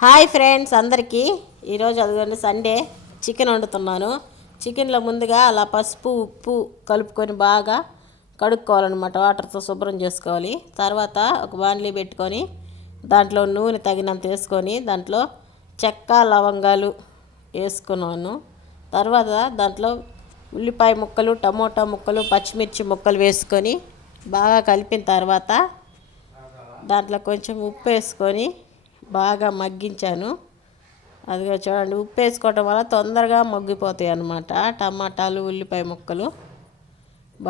Hi friends అందరికీ ఈరోజు అదిగోండి సండే చికెన్ వండుతున్నాను. చికెన్లో ముందుగా అలా పసుపు ఉప్పు కలుపుకొని బాగా కడుక్కోవాలన్నమాట. వాటర్తో శుభ్రం చేసుకోవాలి. తర్వాత ఒక బాణలి పెట్టుకొని దాంట్లో నూనె తగినంత వేసుకొని దాంట్లో చెక్క లవంగాలు వేసుకున్నాను. తర్వాత దాంట్లో ఉల్లిపాయ ముక్కలు, టమోటా ముక్కలు, పచ్చిమిర్చి ముక్కలు వేసుకొని బాగా కలిపిన తర్వాత దాంట్లో కొంచెం ఉప్పు వేసుకొని బాగా మగ్గించాను. అదిగో చూడండి, ఉప్పు వేసుకోవటం వల్ల తొందరగా మగ్గిపోతాయి అన్నమాట టమాటాలు, ఉల్లిపాయ ముక్కలు.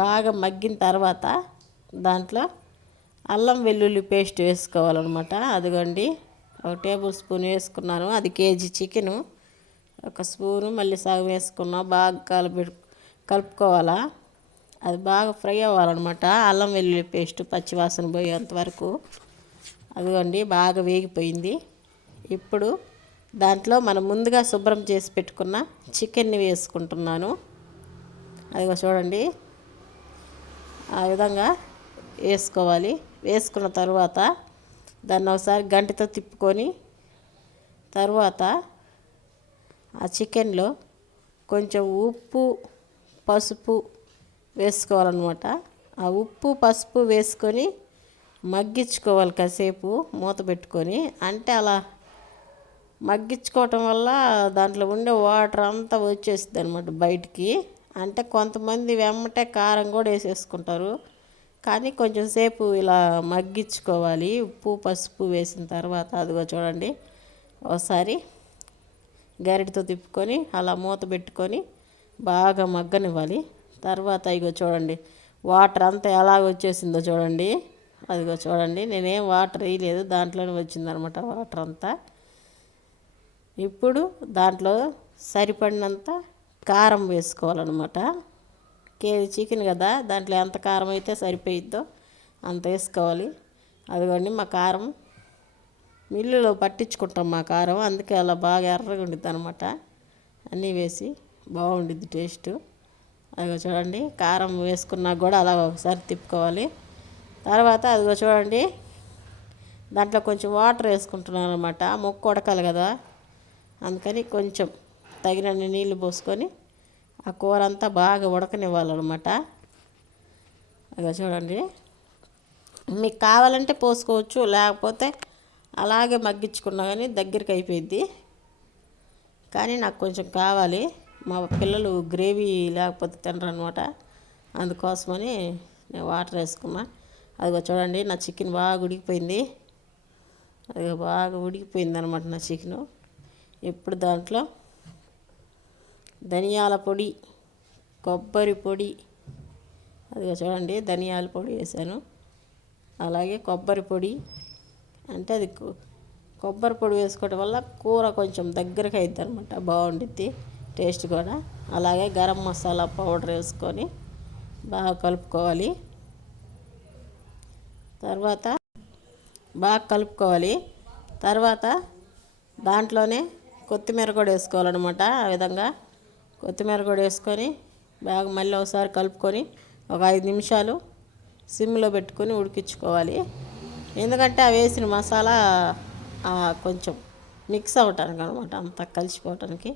బాగా మగ్గిన తర్వాత దాంట్లో అల్లం వెల్లుల్లి పేస్ట్ వేసుకోవాలన్నమాట. అదిగోండి, ఒక టేబుల్ స్పూన్ వేసుకున్నాను. అది కేజీ చికెను. ఒక స్పూను మళ్ళీ సగం వేసుకున్నా. బాగా కలుపుకోవాలా. అది బాగా ఫ్రై అవ్వాలన్నమాట. అల్లం వెల్లుల్లి పేస్ట్ పచ్చివాసన పోయేంత వరకు. అదిగోండి, బాగా వేగిపోయింది. ఇప్పుడు దాంట్లో మనం ముందుగా శుభ్రం చేసి పెట్టుకున్న చికెన్ని వేసుకుంటున్నాను. అదిగో చూడండి, ఆ విధంగా వేసుకోవాలి. వేసుకున్న తర్వాత దాన్ని ఒకసారి గంటతో తిప్పుకొని తర్వాత ఆ చికెన్లో కొంచెం ఉప్పు పసుపు వేసుకోవాలన్నమాట. ఆ ఉప్పు పసుపు వేసుకొని మగ్గించుకోవాలి కాసేపు మూత పెట్టుకొని. అంటే అలా మగ్గించుకోవటం వల్ల దాంట్లో ఉండే వాటర్ అంతా వచ్చేస్తుంది అనమాట బయటికి. అంటే కొంతమంది వెమ్మటే కారం కూడా వేసేసుకుంటారు, కానీ కొంచెం సేపు ఇలా మగ్గించుకోవాలి ఉప్పు పసుపు వేసిన తర్వాత. అదిగో చూడండి, ఒకసారి గరిటతో తిప్పుకొని అలా మూత పెట్టుకొని బాగా మగ్గనివ్వాలి. తర్వాత ఇగో చూడండి, వాటర్ అంతా ఎలా వచ్చేసిందో చూడండి. అదిగో చూడండి, నేనేం వాటర్ వేయలేదు, దాంట్లోనే వచ్చిందనమాట వాటర్ అంతా. ఇప్పుడు దాంట్లో సరిపడినంత కారం వేసుకోవాలన్నమాట. కేజీ చికెన్ కదా, దాంట్లో ఎంత కారం అయితే సరిపోయిద్దో అంత వేసుకోవాలి. అదిగోండి, మా కారం మిల్లులో పట్టించుకుంటాం మా కారం, అందుకే అలా బాగా ఎర్రగా ఉండిద్ది అనమాట. అన్నీ వేసి బాగుండిద్ది టేస్ట్. అదిగో చూడండి, కారం వేసుకున్నా కూడా అలా ఒకసారి తిప్పుకోవాలి. తర్వాత అదిగో చూడండి, దాంట్లో కొంచెం వాటర్ వేసుకుంటున్నాను అనమాట. ముక్క ఉడకాలి కదా, అందుకని కొంచెం తగినన్ని నీళ్లు పోసుకొని ఆ కూర అంతా బాగా ఉడకనివ్వాలన్నమాట. అదిగో చూడండి, మీకు కావాలంటే పోసుకోవచ్చు, లేకపోతే అలాగే మగ్గించుకున్నా కానీ దగ్గరికి అయిపోయింది. కానీ నాకు కొంచెం కావాలి, మా పిల్లలు గ్రేవీ లేకపోతే తినరు అనమాట. అందుకోసమని నేను వాటర్ వేసుకున్నా. అదిగో చూడండి, నా చికెన్ బాగా ఉడికిపోయింది. అదిగో బాగా ఉడికిపోయింది అనమాట నా చికెను. ఇప్పుడు దాంట్లో ధనియాల పొడి, కొబ్బరి పొడి, అదిగో చూడండి ధనియాల పొడి వేసాను, అలాగే కొబ్బరి పొడి. అంటే అది కొబ్బరి పొడి వేసుకోవడం వల్ల కూర కొంచెం దగ్గరకు అవుతుంది అనమాట, బాగుండిద్ది టేస్ట్ కూడా. అలాగే గరం మసాలా పౌడర్ వేసుకొని బాగా కలుపుకోవాలి. తర్వాత బాగా కలుపుకోవాలి. తర్వాత దాంట్లోనే కొత్తిమీర కూడా వేసుకోవాలన్నమాట. ఆ విధంగా కొత్తిమీర కూడా వేసుకొని బాగా మళ్ళీ ఒకసారి కలుపుకొని ఒక 5 నిమిషాలు సిమ్లో పెట్టుకొని ఉడికించుకోవాలి. ఎందుకంటే ఆ వేసిన మసాలా కొంచెం మిక్స్ అవ్వటానికి అనమాట, అంతా కలిసిపోవటానికి.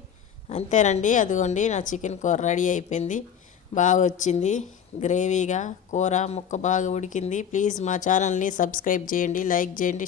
అంతేనండి, అదిగోండి నా చికెన్ కూర రెడీ అయిపోయింది. బాగా వచ్చింది గ్రేవీగా, కూర ముక్క బాగా ఉడికింది. ప్లీజ్ మా ఛానల్ని సబ్స్క్రైబ్ చేయండి, లైక్ చేయండి.